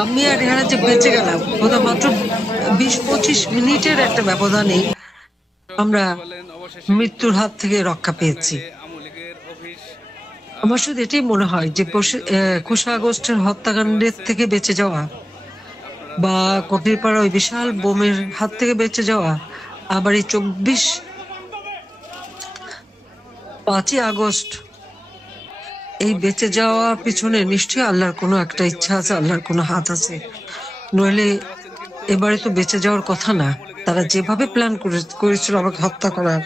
আমি আর এখানে যে বেঁচে গেলাম ওটা মাত্র 20-25 মিনিটের একটা ব্যবধানে আমরা মৃত্যুর হাত থেকে রক্ষা পেয়েছি। আমার শুধু এটাই মনে হয় যে 21 আগস্টের হত্যাকাণ্ডের থেকে বেঁচে যাওয়া বা কটিরপাড়া ওই বিশাল বোমের হাত থেকে বেঁচে যাওয়া, আবার এই 5ই আগস্ট এই বেঁচে যাওয়ার পিছনে নিশ্চয়ই আল্লাহর কোনো একটা ইচ্ছা আছে, আল্লাহর কোনো হাত আছে। নইলে এবারে তো বেঁচে যাওয়ার কথা না। তারা যেভাবে প্ল্যান করেছিল আমাকে হত্যা করার,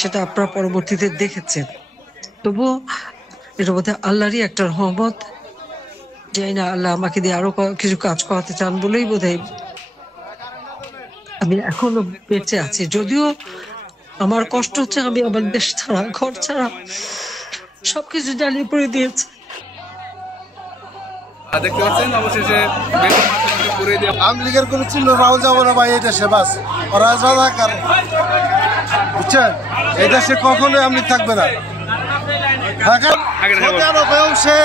সেটা আপনারা পরবর্তীতে দেখেছেন। তবুও এটা বোধহয় আল্লাহরই একটা রহমত। জানি না, আল্লাহ আমাকে দিয়ে আরো কিছু কাজ করাতে চান বলেই বোধহয় আমি এখনো বেঁচে আছি। যদিও আমার কষ্ট হচ্ছে, আমি আমার দেশ ছাড়া, ঘর ছাড়া সবকিছু জ্বালিয়ে পড়ে দিয়েছে। দেখতে পাচ্ছেন অবশেষে আওয়ামী লীগের কোনো চিহ্ন পাওয়া যাবো না ভাই এই দেশে। বাস ওরা রাজাকার, বুঝছেন? এই দেশে কখনোই আওয়ামী লীগ থাকবে না। সে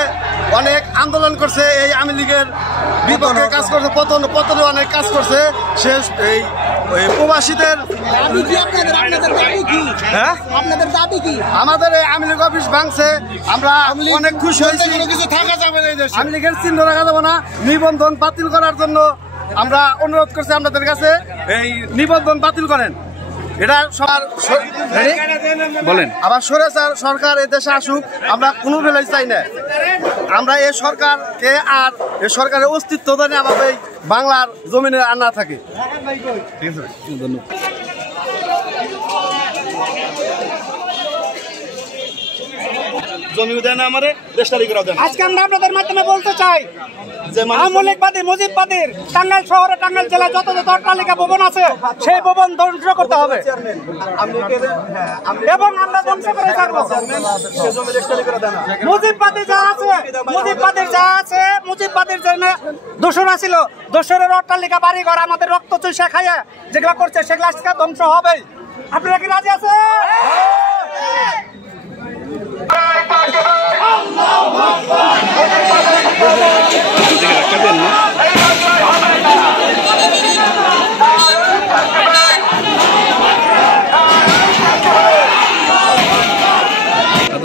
অনেক আন্দোলন করছে, এই আওয়ামী লীগের বিপক্ষে কাজ করছে, পতনে অনেক কাজ করছে। সে এই প্রবাসীদের আমাদের এই আওয়ামী লীগ অফিস ভাঙছে, আমরা অনেক খুশি হয়েছি। কিছু থাকা যাবে না, আওয়ামী লীগের চিহ্ন রাখা যাবে না। নিবন্ধন বাতিল করার জন্য আমরা অনুরোধ করছি আপনাদের কাছে, এই নিবন্ধন বাতিল করেন। এটা সবার বলেন। আবার স্বৈরাচার সরকার এই দেশে আসুক, আমরা কোনো বেলায় চাই না। আমরা এই সরকারকে আর এই সরকারের অস্তিত্ব জানি আমাদের বাংলার জমিনে আর না থাকে। ঠিক আছে, ধন্যবাদ। জমি দেন আমারে, দেশটারি করে দেন। আজকে আমরা আপনাদের মাধ্যমে বলতে চাই যে আমলিকবাদী মুজিববাদীর টাঙ্গাইল শহরে, টাঙ্গাইল জেলায় যত অট্টালিকা ভবন আছে সেই ভবন ধ্বংস করতে হবে এবং আমরা ধ্বংস করে ছাড়বো। মুজিববাদী যা আছে, মুজিববাদীর জন্য দোসরা ছিল, দোসরের অট্টালিকা বাড়িঘর আমাদের রক্ত চুষে খাইয়া যেগুলো করছে সেগুলো আজকে ধ্বংস হবেই। আপনারা কি রাজি আছেন?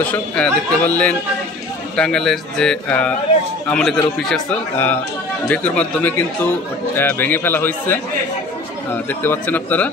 দর্শক দেখতে পারলেন টাঙ্গাইলের যে আওয়ামী লীগের অফিস আছে, বেকুর মাধ্যমে কিন্তু ভেঙে ফেলা হয়েছে, দেখতে পাচ্ছেন আপনারা।